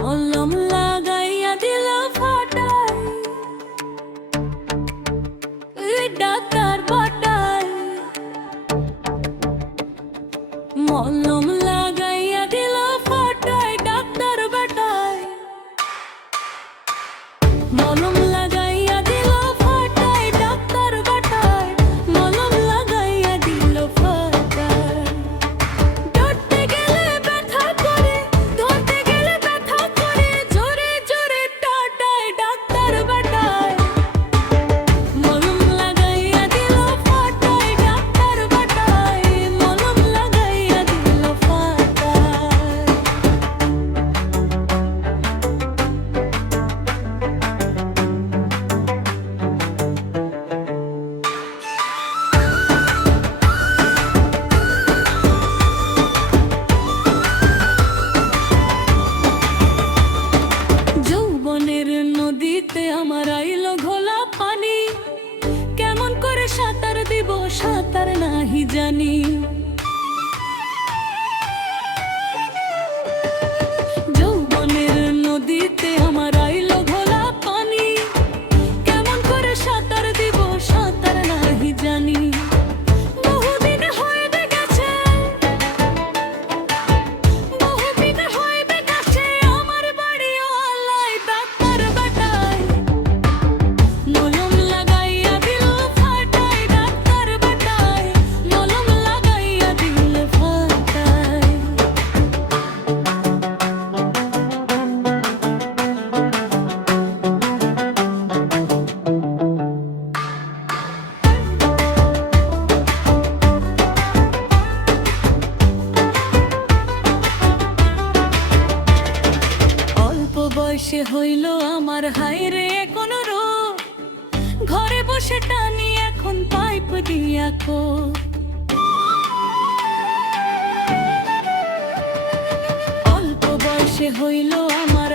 মলম লাগাইয়া দিল ফাটাই, ডাক্তার বাটাই। মলম লাগাইয়া দিল ফাটাই, ডাক্তার বাটাই। মলম লাগাইয়া দিল ফাটাই, ডাক্তার বাটাই। মলম লাগাইয়া দিল ফাটাই। ধরতে গেলে ব্যথা করে, ধরতে গেলে ব্যথা করে, জোরে জোরে টাটাই, ডাক্তার বাটাই। মলম লাগাইয়া দিল ফাটাই, ডাক্তার বাটাই। মলম লাগাইয়া দিল ফাটাই। যৌবনের নদীতে আমার আইলো ঘোলা পানি, কেমন করে সাঁতার দিব সাঁতার নাহি জানি। যৌবনের নদীতে আমার আইলো ঘোলা পানি, কেমন করে সাঁতার দিব সাঁতার নাহি জানি। বহুদিন হইবে গেছে, বহুদিন হইবে গেছে, আমার বাড়িও আলাই, ডাক্তার বাটাই। মলম লাগাইয়া দিল ফাটাই, ডাক্তার বাটাই। মলম লাগাইয়া দিল ফাটাই। অল্প বয়সে হইল আমার হায়রে কোন রোগ, ঘরে বসে টানি এখন পাইপ দিয়া কো। অল্প বয়সে হইল আমার